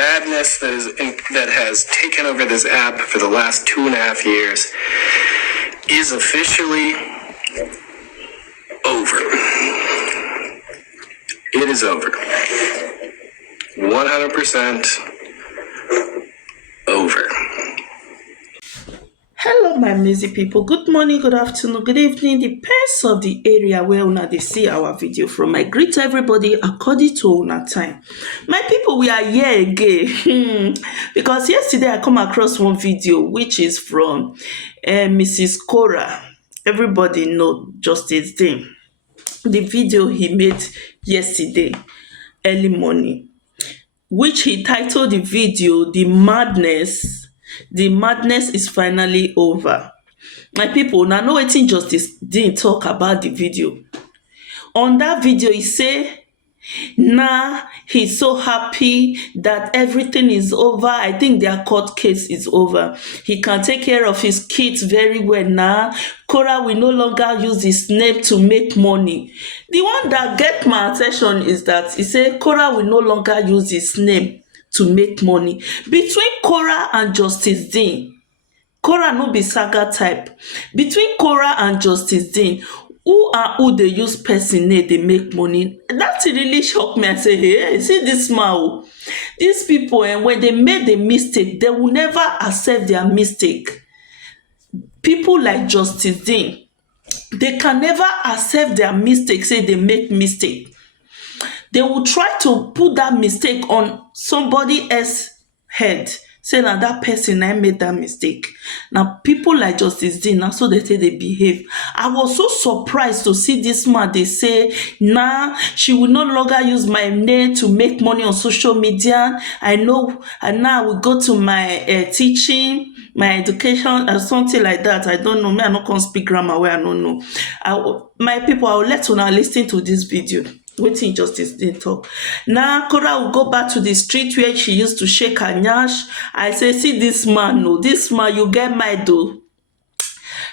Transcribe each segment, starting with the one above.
madness that has taken over this app for the last 2.5 years is officially over. It is over. 100% over. Hello my amazing people, good morning, good afternoon, good evening, depends of the area where una dey see our video from. I greet everybody according to una time. My people, we are here again because yesterday I come across one video which is from Mrs. Korra. Everybody know Justice DnЄSS. The video he made yesterday early morning, which he titled the video The madness is finally over. My people, now know wetin Justice DnЄSS talk about the video. On that video, he say now he's so happy that everything is over. I think their court case is over. He can take care of his kids very well now. Korra will no longer use his name to make money. The one that get my attention is that he say Korra will no longer use his name to make money. Between Korra and Justice DnЄSS, Korra no be saga type. Between Korra and Justice DnЄSS, who dey use person name dey make money? That really shock me. I say, hey, see this man o. These people, when they made a mistake, they will never accept their mistake. People like Justice DnЄSS, they can never accept their mistake, say they make mistake. They will try to put that mistake on somebody else's head, say na that person na made that mistake. Now people like Justice DnЄSS, na so they say they behave. I was so surprised to see this man. They say nah, she will no longer use my name to make money on social media. I know, and now I will go to my teaching, my education, or something like that. I don't know. Me, I no can speak grammar where I don't know. My people, I will let you now listen to this video. Wetin Justice DnЄSS talk. Now Korra will go back to the street where she used to shake her nyash. I say, see this man, no, this man, you get mad though.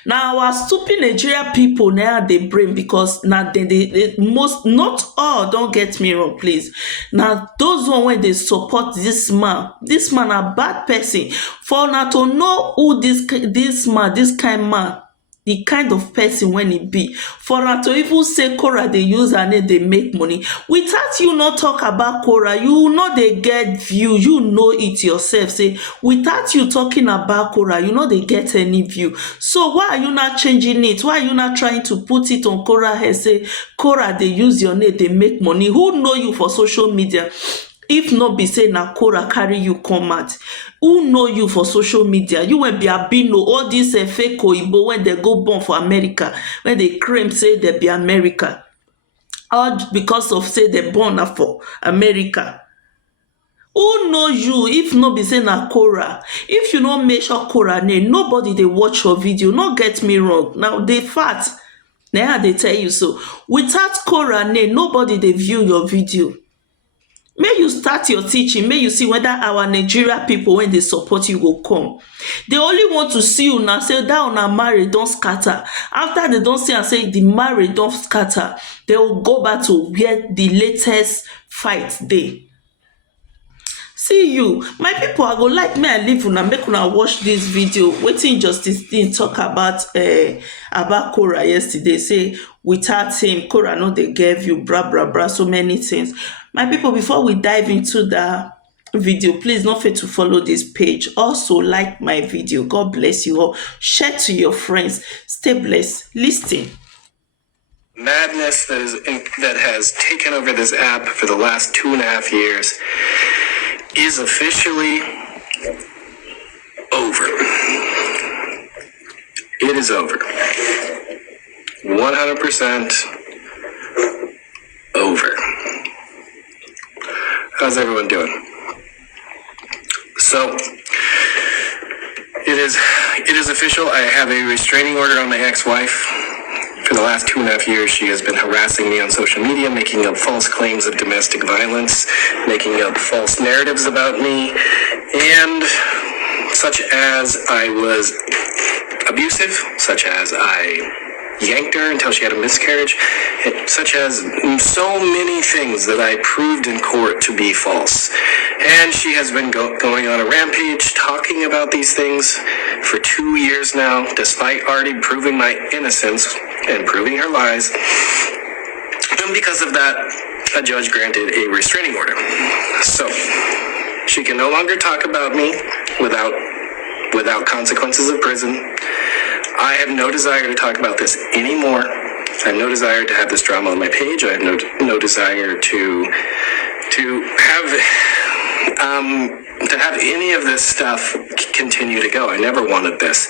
Now our stupid Nigeria people now they brain, because now they most, not all, don't get me wrong, please. Now those one when they support this man a bad person. For now to know who this man, this kind man, the kind of person when it be, for her to even say Korra they use her name they make money, without you not talk about Korra, you know they get view, you know it yourself. Say without you talking about Korra, you know they get any view. So why are you not changing it? Why are you not trying to put it on Korra head? Say Korra they use your name they make money. Who know you for social media? If not be say na Korra carry you come out. Who know you for social media? You will be abino all this fake oyibo when they go born for America, when they claim say they be America, all because of say they born for America. Who know you if not be say na Korra? If you not make sure Korra name, nobody they watch your video. Not get me wrong. Now they fat. Now they tell you so. Without Korra name, nobody they view your video. May you start your teaching, may you see whether our Nigeria people, when they support you, go come. They only want to see you now, say that una marriage don't scatter. After they don't see and say the marriage don't scatter, they will go back to where the latest fight dey. See you, my people, I go like me and leave una, make una watch this video. Wetin Justice DnЄSS talk about Korra yesterday. Say without him, Korra no dey give you bra bra bra, so many things. My people, before we dive into the video, please don't forget to follow this page. Also like my video. God bless you all. Share to your friends. Stay blessed. Listen. Madness that has taken over this app for the last 2.5 years is officially over. It is over. 100% over. How's everyone doing? So, it is official. I have a restraining order on my ex-wife. For the last 2.5 years, she has been harassing me on social media, making up false claims of domestic violence, making up false narratives about me, and such as I was abusive, such as I yanked her until she had a miscarriage, such as so many things that I proved in court to be false. And she has been going on a rampage talking about these things for 2 years now, despite already proving my innocence and proving her lies. And because of that, a judge granted a restraining order. So she can no longer talk about me without consequences of prison. I have no desire to talk about this anymore. I have no desire to have this drama on my page. I have no desire to have any of this stuff continue to go. I never wanted this.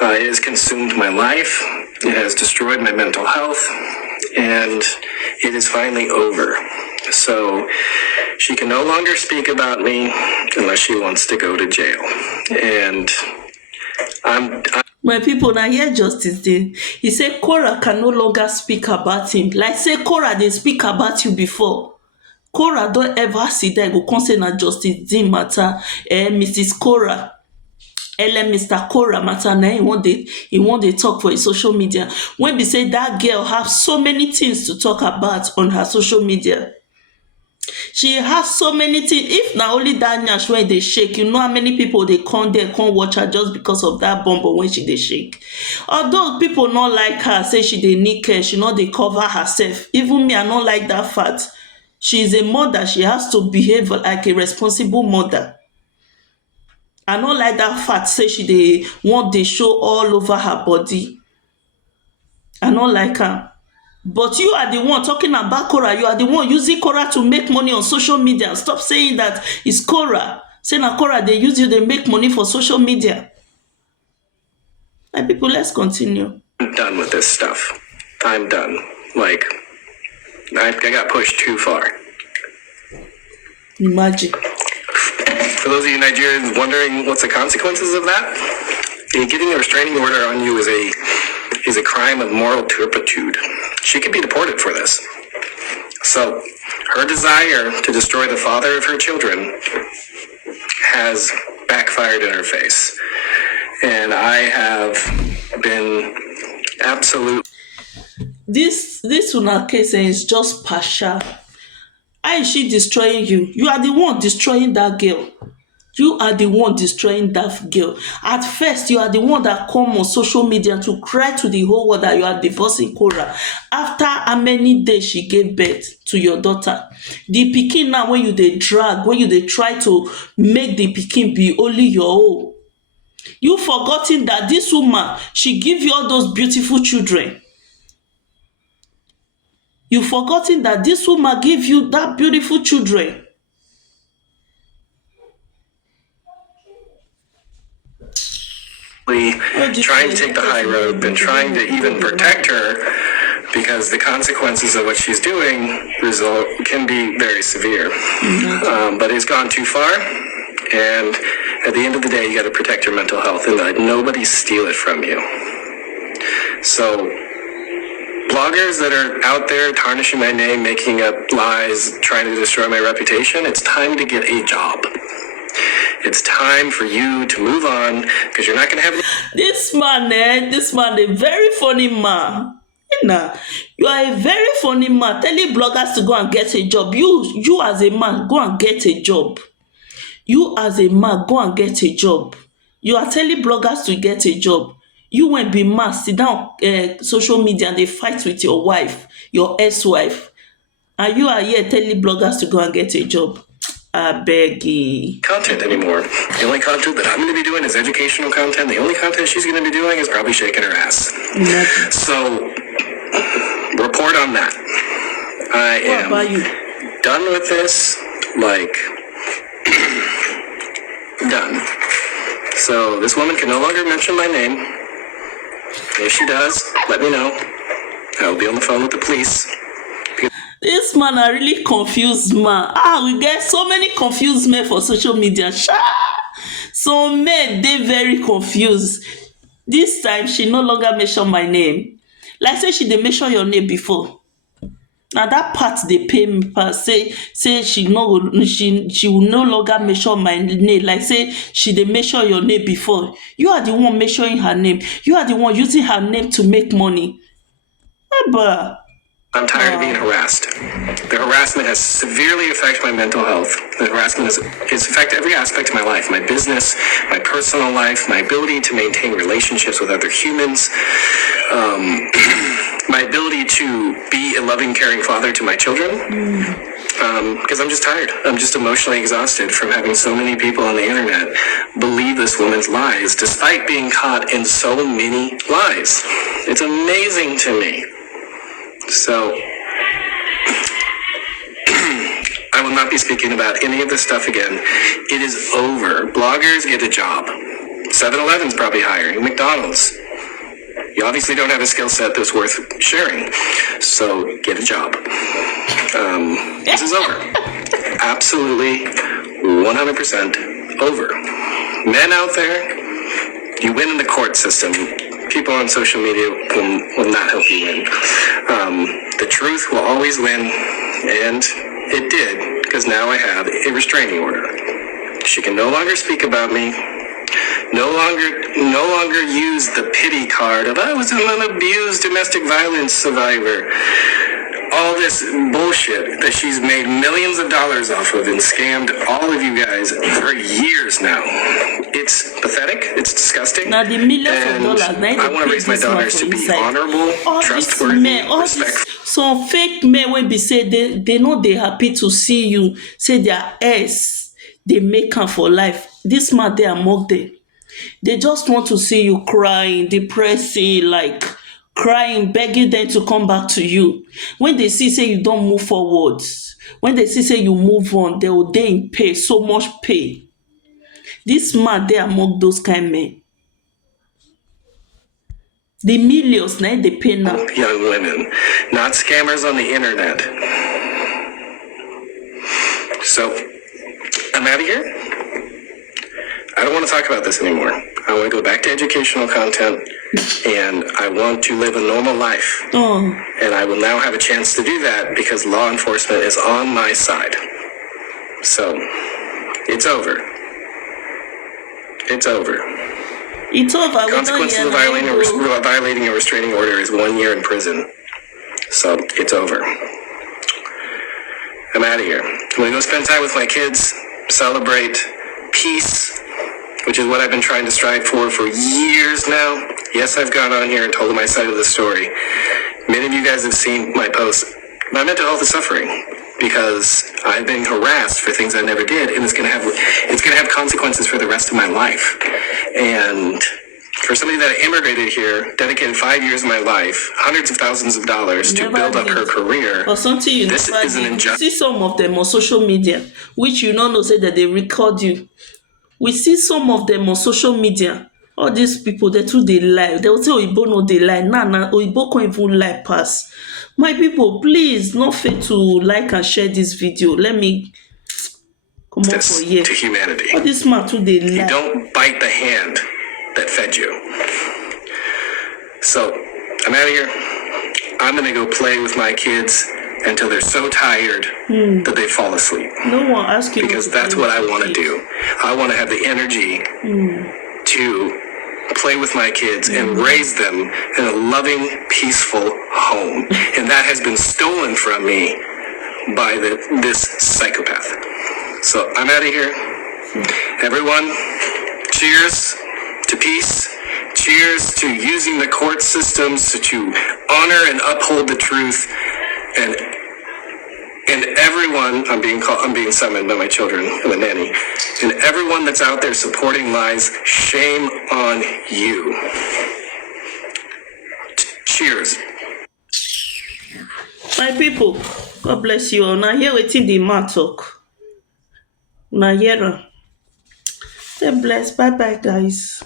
It has consumed my life. It has destroyed my mental health, and it is finally over. So she can no longer speak about me unless she wants to go to jail. And My people, now hear justice dey. He say Korra can no longer speak about him. Like say Korra dey speak about you before. Korra don ever sit there go come say na justice Dean matter, Mrs. Korra, Mr. Korra matter na him wan dey talk for his social media. When be say that girl have so many things to talk about on her social media. She has so many things. If na only that nyash wey dey shake, you know how many people dey come there come watch her just because of that bumble when she dey shake. Although people no like her, say she dey naked, she no dey cover herself. Even me, I no like that fact. She is a mother. She has to behave like a responsible mother. I no like that fact. Say she dey want dey show all over her body. I no like her. But you are the one talking about Korra. You are the one using Korra to make money on social media. Stop saying that it's Korra. Say na Korra they use you, they make money for social media. My people, let's continue. I'm done with this stuff. I'm done. Like, I got pushed too far. Imagine. For those of you Nigerians wondering what's the consequences of that, getting a restraining order on you is a crime of moral turpitude. She could be deported for this. So, her desire to destroy the father of her children has backfired in her face. And I have been absolute. This una case is just partial. How is she destroying you? You are the one destroying that girl. You are the one destroying that girl. At first, you are the one that come on social media to cry to the whole world that you are divorcing Korra. After how many days she gave birth to your daughter. The pikin now, when you dey drag, when you dey try to make the pikin be only your own. You forgotten that this woman, she give you all those beautiful children. You forgotten that this woman give you that beautiful children. Trying to take the high road and trying to even protect her, because the consequences of what she's doing can be very severe. But it's gone too far, and at the end of the day, you got to protect your mental health and let nobody steal it from you. So bloggers that are out there tarnishing my name, making up lies, trying to destroy my reputation, it's time to get a job. It's time for you to move on, because you're not going to have... This man, a very funny man. You are a very funny man. Telling bloggers to go and get a job. You as a man, go and get a job. You as a man, go and get a job. You are telling bloggers to get a job. You won't be man, sit down social media and they fight with your wife, your ex-wife. And you are here telling bloggers to go and get a job. I beg you. Content anymore. The only content that I'm going to be doing is educational content. The only content she's going to be doing is probably shaking her ass. So, report on that. I am done with this. Like, done. So, this woman can no longer mention my name. If she does, let me know. I'll be on the phone with the police. This man a really confused man. We get so many confused men for social media. Some men, they very confused. This time, she no longer mention my name. Like say she dey mention your name before. na that part dey pain me pass. Say she no go, she will no longer measure my name, like say she dey measure your name before. You are the one measuring her name. You are the one using her name to make money. Haba. I'm tired of being harassed. The harassment has severely affected my mental health. The harassment has affected every aspect of my life, my business, my personal life, my ability to maintain relationships with other humans, my ability to be a loving, caring father to my children. Because I'm just tired. I'm just emotionally exhausted from having so many people on the internet believe this woman's lies, despite being caught in so many lies. It's amazing to me. So, I will not be speaking about any of this stuff again. It is over. Bloggers, get a job. 7-Eleven's probably hiring. McDonald's. You obviously don't have a skill set that's worth sharing. So, get a job. This is over. Absolutely 100% over. Men out there, you win in the court system. People on social media will not help you win. The truth will always win, and it did, because now I have a restraining order. She can no longer speak about me, no longer use the pity card of I was an abused domestic violence survivor. All this bullshit that she's made millions of dollars off of and scammed all of you guys for years now. It's pathetic. It's disgusting. Now the millions of dollars. I want to raise my daughters to be honorable, trustworthy, respectful. Some fake men will be say they know they happy to see you. Say their ass they make am for life. This man they among them. They just want to see you crying, depressing, like crying, begging them to come back to you. When they see say you don't move forward, when they see say you move on, they will dey in pain, so much pain. This man dey among those kind men. The millions na they pay now. Young women, not scammers on the internet. So, I'm out of here. I don't want to talk about this anymore. I want to go back to educational content, and I want to live a normal life. And I will now have a chance to do that because law enforcement is on my side. So, it's over. It's over. It's over. Consequences of violating a restraining order is 1 year in prison. So, it's over. I'm out of here. I'm going to go spend time with my kids, celebrate peace, which is what I've been trying to strive for years now. Yes, I've gone on here and told my side of the story. Many of you guys have seen my posts. My mental health is suffering because I've been harassed for things I never did, and it's gonna have consequences for the rest of my life. And for somebody that immigrated here, dedicated 5 years of my life, hundreds of thousands of dollars to build up her career, or something you this is an injustice. See some of them on social media, which you don't know say that they record you. We see some of them on social media. All these people, they too they lie. They will say Oyibo no they lie. Nah, Oyibo can't even lie pass. My people, please, not fail to like and share this video. Let me come on for here. To humanity. All this man too they lie. You don't bite the hand that fed you. So, I'm out of here. I'm gonna go play with my kids until they're so tired that they fall asleep. No one ask you. Because that's what I want to do. I want to have the energy to play with my kids and raise them in a loving, peaceful home. And that has been stolen from me by this psychopath. So I'm out of here. Everyone, cheers to peace. Cheers to using the court systems to honor and uphold the truth. And everyone, I'm being summoned by my children and the nanny, and everyone that's out there supporting lies, shame on you. Cheers. My people, God bless you all. Now hear wetin the man talk. Now hear am. Stay blessed. Bye bye, guys.